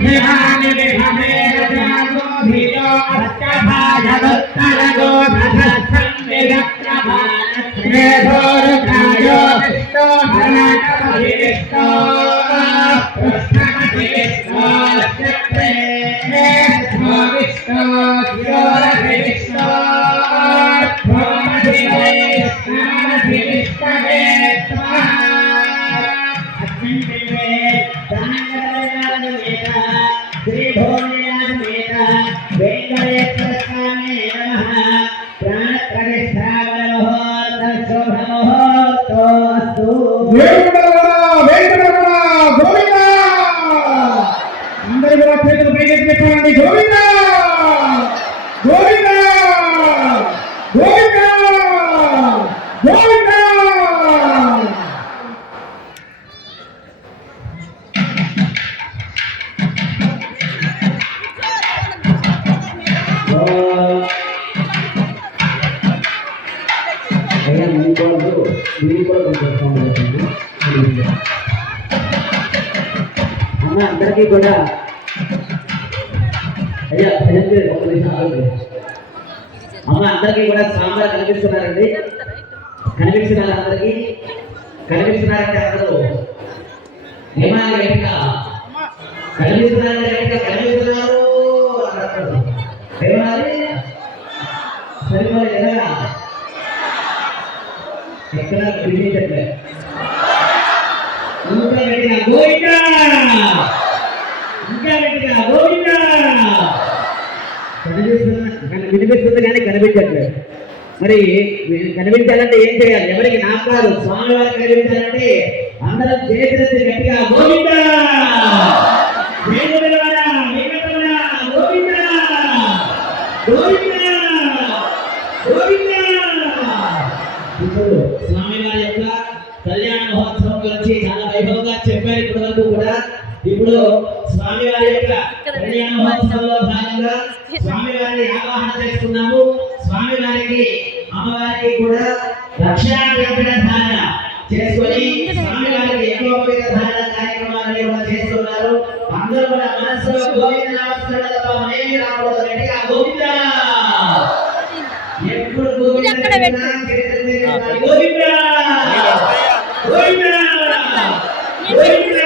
ध्यानि विभवे रजागो धियो अष्टभाजगोत्तरगो धधस्थं विदक्रभानश्रेधोरुकायो विष्टो हरणाटमभिविष्टो प्रस्थमभिविष्टो चक्रे विष्टो योरभिविष्टो भोमधिविष्टमधिविष्टवे स्वाहा श्री भोलेनाथ वेंकटेश्वर स्वामी नमः प्राण प्रतिष्ठा मुहूर्त शुभ मुहूर्तोस्तु वेंकटरमण గోవింద అందరూ కూడా చేతులు పైకెత్తి చెప్పండి గోవింద గోవింద గోవింద గోవింద అమ్మ అందరికీ కూడా అయ్యా అమ్మ అందరికీ కూడా స్వామివారు కనిపిస్తున్నారండి. కనిపిస్తున్నారు అందరికీ కనిపిస్తున్నారంటే అందరూ ఏమాలి గట్టిగా కనిపిస్తున్నారంటే గట్టిగా కనిపిస్తున్నారు అన్నారు. ఏమాలి సరిపోయి ఎలాగా ఎక్కడ వినిపించట్లే ఇంకా గట్టిగా గోవింద ఇంకా గట్టిగా గోవింద వినిపిస్తుంది కానీ కనిపించట్లేదు. మరి కనిపించాలంటే ఏం చేయాలి? ఎవరికి నాకు కాదు స్వామి వారికి కనిపించాలంటే అందరం చేతులెత్తి గట్టిగా గోవింద గోవింద గోవింద గోవింద. ఇప్పుడు స్వామి వారి యొక్క కళ్యాణ మహోత్సవం గురించి చాలా వైభవంగా చెప్పారు ఇప్పటి వరకు కూడా. ఇప్పుడు స్వామి వారి యొక్క కళ్యాణ మహోత్సవంలో భాగంగా స్వామి వారిని ఆవాహన చేస్తున్నాము. స్వామి వారికి అమ్మవారికి కూడా రక్షాగ్రహణ ధారణ చేసుకొని స్వామి వారికి ఏకోపవిత ధారణ కార్యక్రమాన్ని కూడా చేస్తున్నారు. అందరూ కూడా మనసులో గోవింద నామస్మరణ తప్ప మరేమీ రాకూడదు. గట్టిగా గోవింద ఎప్పుడు గోవింద గోవింద గోవింద గోవింద.